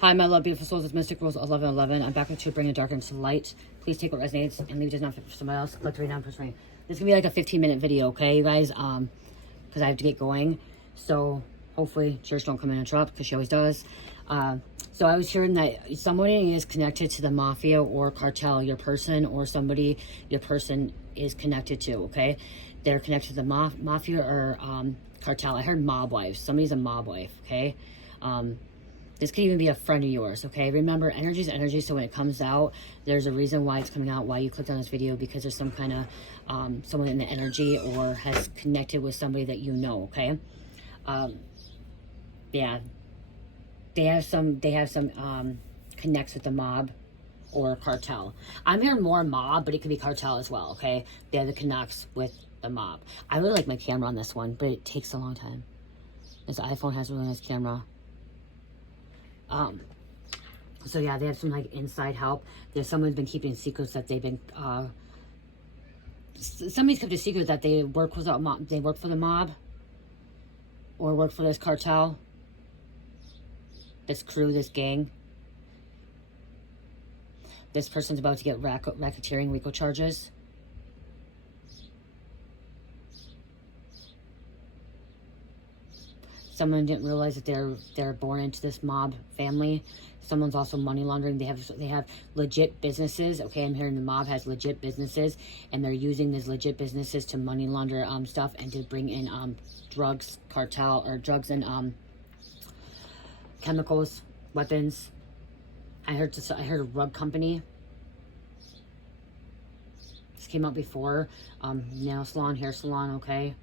Hi, my love, beautiful souls. It's Mystic Rules 1111. I'm back with you, bringing dark into light. Please take what resonates and leave it does not fit for somebody else. Click 3 down, press ring. This is gonna be like a 15-minute video, okay, you guys? Because I have to get going. So hopefully, church don't come in and interrupt, because she always does. So I was hearing that somebody is connected to the mafia or cartel, your person or somebody your person is connected to, okay? They're connected to the mafia or cartel. I heard mob wife. Somebody's a mob wife, okay? This could even be a friend of yours, okay? Remember, energy is energy, so when it comes out, there's a reason why it's coming out, why you clicked on this video, because there's some kind of, someone in the energy or has connected with somebody that you know, okay? Yeah. They have some connects with the mob or cartel. I'm hearing more mob, but it could be cartel as well, okay? They have the connects with the mob. I really like my camera on this one, but it takes a long time. This iPhone has a really nice camera. So yeah, they have some like inside help. There's someone's been keeping secrets that they've been, somebody's kept a secret that they work with they work for the mob or work for this cartel, this crew, this gang. This person's about to get racketeering RICO charges. Someone didn't realize that they're born into this mob family. Someone's also money laundering. They have legit businesses. Okay, I'm hearing the mob has legit businesses, and they're using these legit businesses to money launder stuff and to bring in drugs, cartel, or drugs and chemicals, weapons. I heard a rug company. This came out before. Nail salon, hair salon. Okay.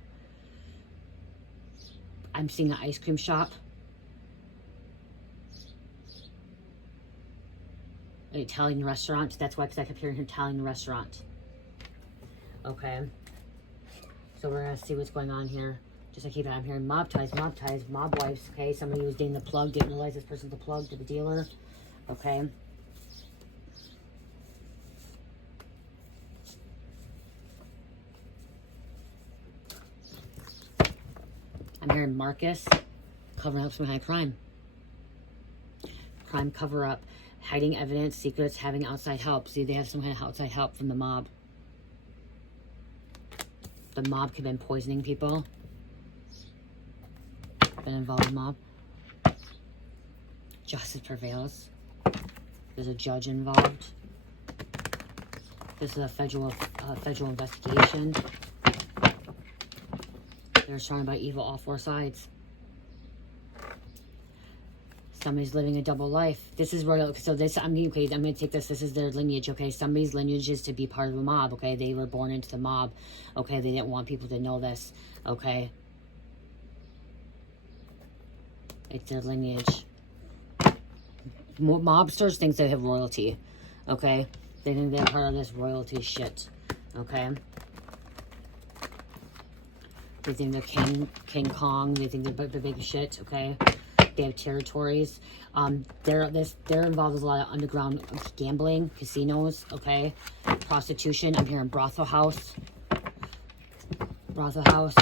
I'm seeing an ice cream shop. An Italian restaurant. That's why, because I kept hearing Italian restaurant. Okay. So we're going to see what's going on here. Just to keep it, I'm hearing mob ties, mob wives. Okay. Somebody who was dating the plug didn't realize this person's the plug to the dealer. Okay. I'm hearing Marcus covering up some high crime. Crime cover up, hiding evidence, secrets, having outside help. See, they have some kind of outside help from the mob. The mob could have been poisoning people. Been involved in the mob. Justice prevails. There's a judge involved. This is a federal investigation. They're surrounded by evil all 4 sides. Somebody's living a double life. This is royal. So this, I'm going to take this. This is their lineage, okay? Somebody's lineage is to be part of a mob, okay? They were born into the mob, okay? They didn't want people to know this, okay? It's their lineage. Mobsters think they have royalty, okay? They think they're part of this royalty shit, okay? They think they're King Kong. They think they're the big shit, okay? They have territories. They're involved with a lot of underground gambling, casinos, okay? Prostitution. I'm hearing brothel house. Brothel house.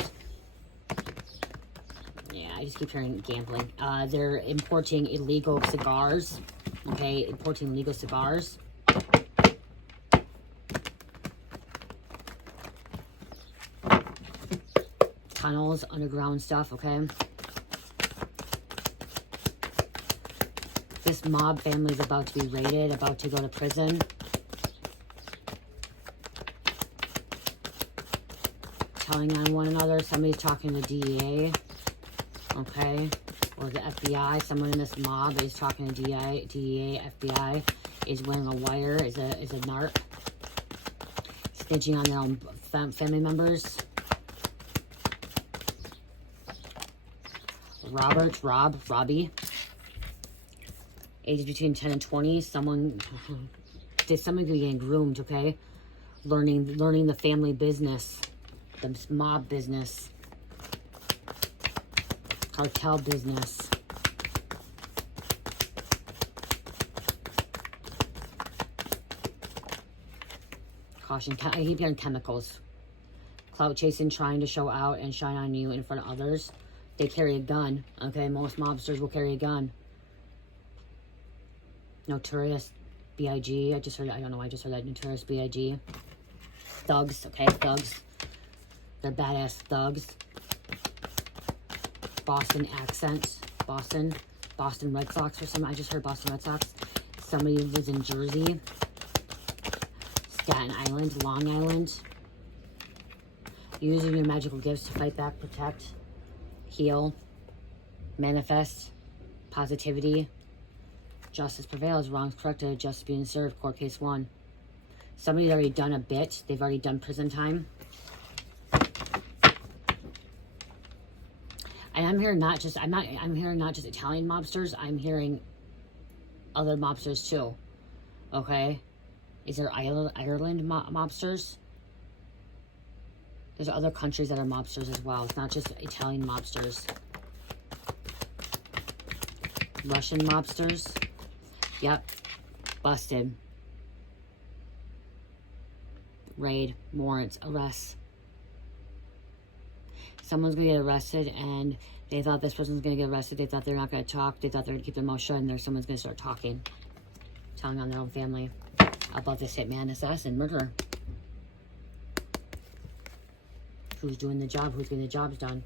Yeah, I just keep hearing gambling. They're importing illegal cigars, okay? Importing illegal cigars. Tunnels, underground stuff, okay? This mob family is about to be raided, about to go to prison. Telling on one another. Somebody's talking to the DEA, okay? Or the FBI. Someone in this mob is talking to DEA, FBI. Is wearing a wire, is a narc. Snitching on their own family members. Robbie. Ages between 10 and 20. Someone could be getting groomed, okay? Learning the family business. The mob business. Cartel business. Caution. I keep hearing chemicals. Clout chasing, trying to show out and shine on you in front of others. They carry a gun, okay? Most mobsters will carry a gun. Notorious B.I.G. I just heard, I don't know why I just heard that. Notorious B.I.G. Thugs, okay, thugs. They're badass thugs. Boston accent. Boston Red Sox or something. I just heard Boston Red Sox. Somebody lives in Jersey. Staten Island, Long Island. Using your magical gifts to fight back, protect, heal, manifest, positivity. Justice prevails, wrongs corrected, justice being served, court case won. Somebody's already done a bit. They've already done prison time. And I'm hearing not just, I'm hearing not just Italian mobsters, I'm hearing other mobsters too. Okay? Is there Ireland mobsters? There's other countries that are mobsters as well. It's not just Italian mobsters. Russian mobsters. Yep. Busted. Raid, warrants, arrests. Someone's going to get arrested and they thought this person's going to get arrested. They thought they're not going to talk. They thought they're going to keep their mouth shut and someone's going to start talking. Telling on their own family about this hitman, assassin, murderer. Who's doing the job? Who's getting the jobs done?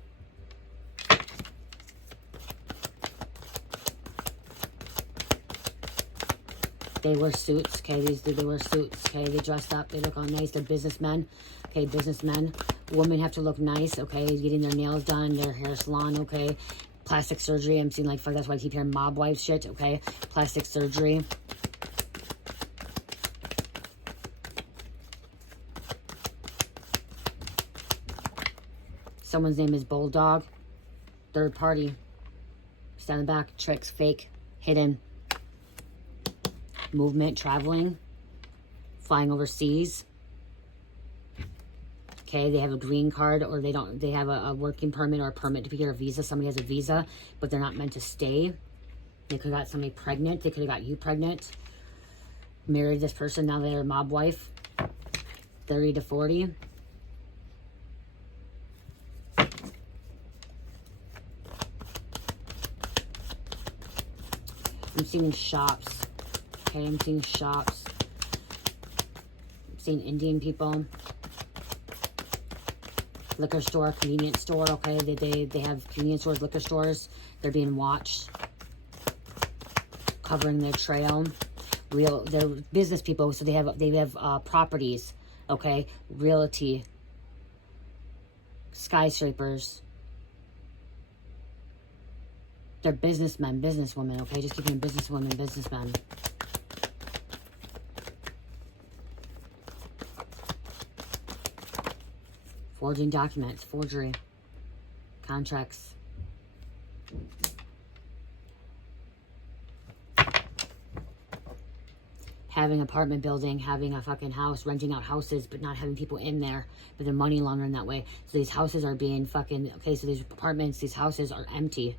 They wear suits, okay? They wear suits, okay? They dressed up. They look all nice. They're businessmen, okay? Businessmen. Women have to look nice, okay? Getting their nails done, their hair salon, okay? Plastic surgery. I'm seeing like, fuck, that's why I keep hearing mob wife shit, okay? Plastic surgery. Someone's name is Bulldog. Third party. Stand in the back. Tricks, fake, hidden. Movement, traveling, flying overseas. Okay, they have a green card or they have a working permit or a permit to get a visa. Somebody has a visa, but they're not meant to stay. They could have got somebody pregnant. They could have got you pregnant. Married this person, now they're a mob wife. 30 to 40. I'm seeing shops. Okay, I'm seeing shops. I'm seeing Indian people. Liquor store, convenience store, okay? They have convenience stores, liquor stores. They're being watched. Covering their trail. They're business people, so they have properties, okay? Realty. Skyscrapers. They're businessmen, businesswomen, okay? Just keep them businesswomen, businessmen. Forging documents, forgery, contracts. Having apartment building, having a fucking house, renting out houses, but not having people in there, but they're money laundering that way. So these houses are being fucking, okay, so these apartments, these houses are empty.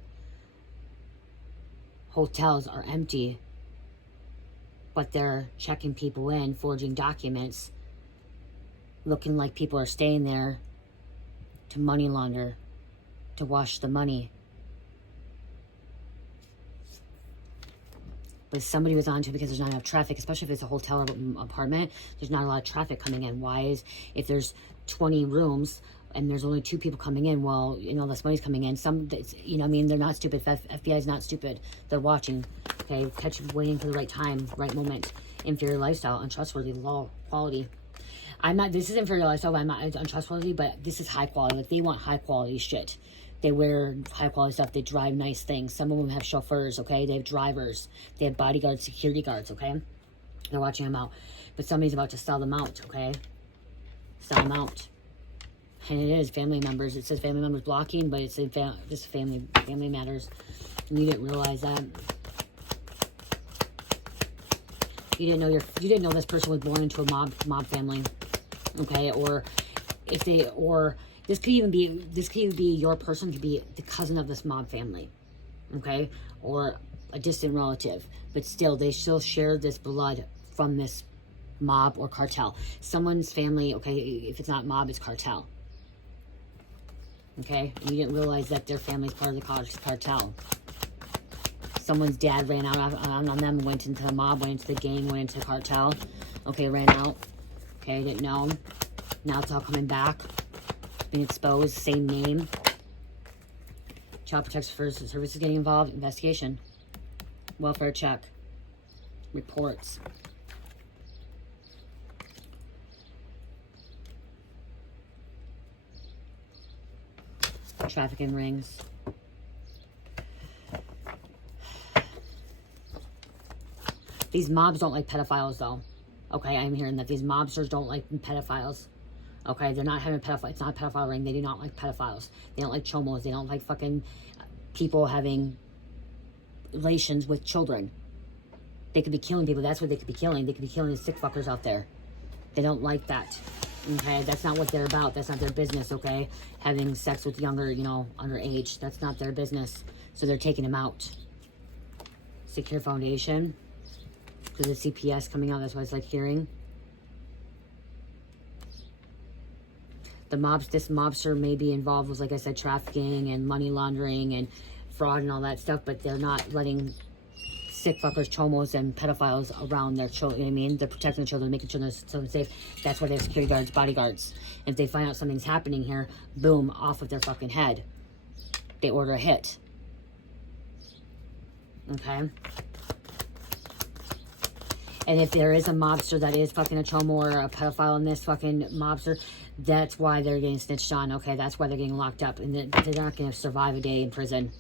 Hotels are empty. But they're checking people in, forging documents, looking like people are staying there to money launder, to wash the money. But somebody was onto it because there's not enough traffic, especially if it's a hotel or apartment. There's not a lot of traffic coming in. Why is, if there's 20 rooms and there's only 2 people coming in, well, you know, less money's coming in. Some, you know, I mean, they're not stupid. FBI is not stupid. They're watching, okay, waiting for the right time, right moment. Inferior lifestyle, untrustworthy, low quality. This is inferior lifestyle, I'm not untrustworthy, but this is high quality. Like, they want high quality shit. They wear high quality stuff. They drive nice things. Some of them have chauffeurs, okay? They have drivers. They have bodyguards, security guards, okay? They're watching them out. But somebody's about to sell them out, okay? Sell them out. And it is family members. It says family members blocking, but it's in just family matters. And you didn't realize that. You didn't know this person was born into a mob family. Okay, or if they, or this could even be your person, could be the cousin of this mob family, okay, or a distant relative, but still they still share this blood from this mob or cartel. Someone's family, okay, if it's not mob, it's cartel. Okay, you didn't realize that their family's part of the cartel. someone's dad ran out on them, went into the mob, went into the gang, went into CARTEL. Okay, ran out. Okay, didn't know. Now it's all coming back. Being exposed, same name. Child Protection Services getting involved. Investigation. Welfare check. Reports. Trafficking rings. These mobs don't like pedophiles, though. Okay, I'm hearing that these mobsters don't like pedophiles. Okay, they're not having a pedophile. It's not a pedophile ring. They do not like pedophiles. They don't like chomos. They don't like fucking people having relations with children. They could be killing people. That's what they could be killing. They could be killing the sick fuckers out there. They don't like that. Okay, that's not what they're about. That's not their business, okay? Having sex with younger, you know, underage. That's not their business. So they're taking them out. Secure Foundation. Because the CPS coming out, that's why it's like hearing. This mobster may be involved with, like I said, trafficking and money laundering and fraud and all that stuff, but they're not letting sick fuckers, chomos, and pedophiles around their children. You know what I mean? They're protecting the children, making children safe. That's why they have security guards, bodyguards. If they find out something's happening here, boom, off with their fucking head. They order a hit. Okay? And if there is a mobster that is fucking a chomo or a pedophile in this fucking mobster, that's why they're getting snitched on. Okay, that's why they're getting locked up. And they're not going to survive a day in prison.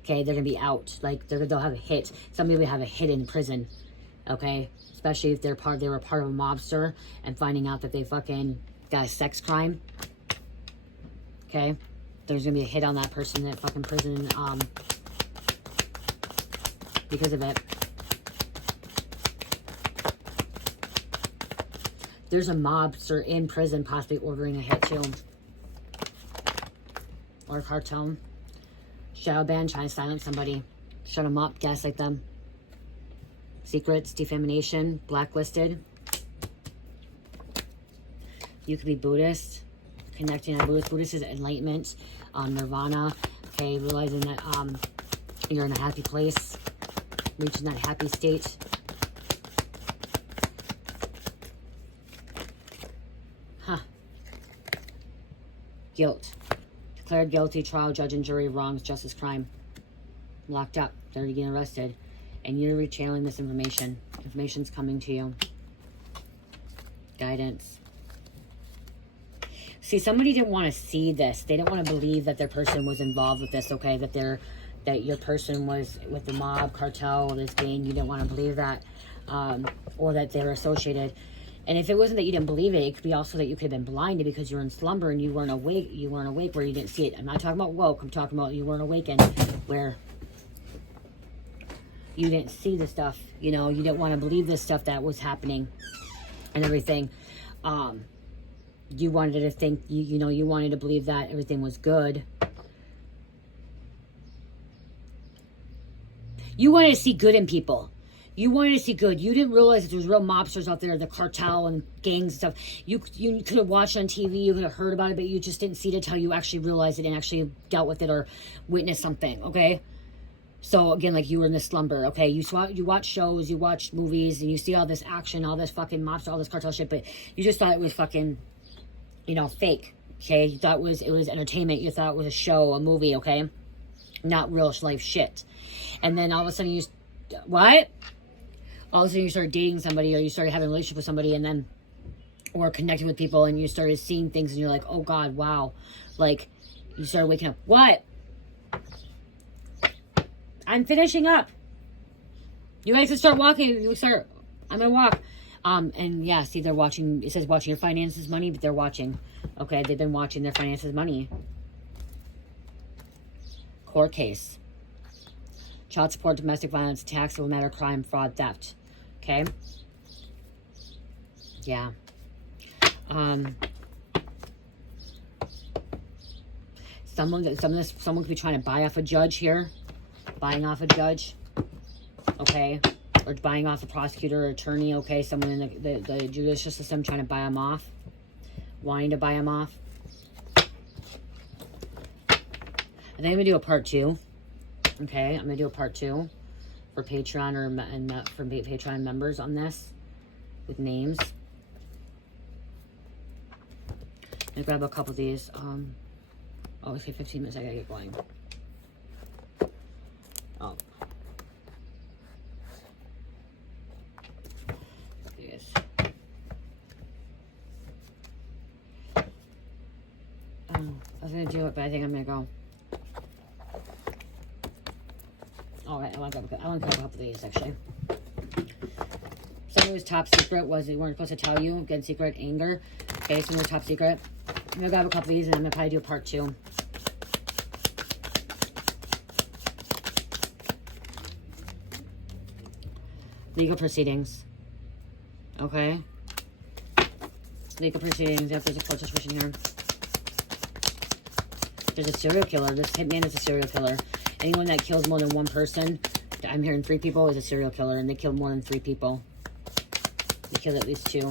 Okay, they're going to be out. Like, they'll have a hit. Somebody will have a hit in prison. Okay? Especially if they were part of a mobster and finding out that they fucking got a sex crime. Okay? There's going to be a hit on that person in that fucking prison because of it. There's a mobster in prison possibly ordering a hit too. Or a cartel. Shadow ban, trying to silence somebody. Shut them up, gaslight them. Secrets, defamation, blacklisted. You could be Buddhist. Connecting on Buddhist. Buddhist is enlightenment, nirvana. Okay, realizing that you're in a happy place. Reaching that happy state. Huh. Guilt. Declared guilty, trial, judge, and jury, wrongs, justice, crime. Locked up. They're getting arrested. And you're rechanneling this information. Information's coming to you. Guidance. See, somebody didn't want to see this. They didn't want to believe that their person was involved with this, okay? That your person was with the mob, cartel, this gang. You didn't want to believe that. Or that they were associated. And if it wasn't that you didn't believe it, it could be also that you could have been blinded because you were in slumber and you weren't awake. You weren't awake where you didn't see it. I'm not talking about woke. I'm talking about you weren't awakened where you didn't see the stuff. You know, you didn't want to believe this stuff that was happening and everything. You wanted to think, you know, you wanted to believe that everything was good. You wanted to see good in people. You wanted to see good. You didn't realize that there's real mobsters out there, the cartel and gangs and stuff. You could have watched on TV, you could have heard about it, but you just didn't see it until you actually realized it and actually dealt with it or witnessed something, okay? So, again, like you were in this slumber, okay? You watch shows, you watch movies, and you see all this action, all this fucking mobster, all this cartel shit, but you just thought it was fucking, you know, fake, okay? You thought it was entertainment. You thought it was a show, a movie, okay? Not real life shit. And then all of a sudden what? All of a sudden you started dating somebody or you started having a relationship with somebody and then, or connecting with people and you started seeing things and you're like, oh God, wow. Like, you started waking up. What? I'm finishing up. You guys can start walking. I'm going to walk. And yeah, see, they're watching. It says watching your finances, money, but they're watching. Okay, they've been watching their finances, money. Court case. Child support, domestic violence, tax, civil matter, crime, fraud, theft. Okay? Yeah. Someone could be trying to buy off a judge here. Buying off a judge. Okay? Or buying off a prosecutor or attorney, okay? Someone in the judicial system trying to buy them off. Wanting to buy them off. I think I'm going to do a part 2. Okay? I'm going to do a part 2. for Patreon or for Patreon members on this with names. I'm gonna grab a couple of these. Oh, okay, 15 minutes. I gotta get going. Oh. These. I was gonna do it, but I think I'm gonna go. All right, I want to grab a couple of these actually. Some of was top secret was they weren't supposed to tell you. Again, secret anger. Okay, some were top secret. I'm gonna grab a couple of these and I'm gonna probably do a part 2. Legal proceedings. Okay. Legal proceedings. Yep, there's a court situation here. There's a serial killer. This hitman is a serial killer. Anyone that kills more than one person, I'm hearing 3 people, is a serial killer, and they killed more than 3 people. They killed at least 2.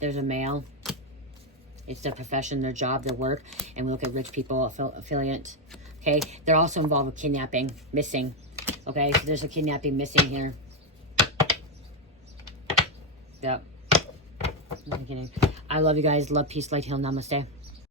There's a male. It's their profession, their job, their work. And we look at rich people, affiliate. Okay, they're also involved with kidnapping, missing. Okay, so there's a kidnapping missing here. Yep. I'm kidding. I love you guys. Love, peace, light, heal, namaste.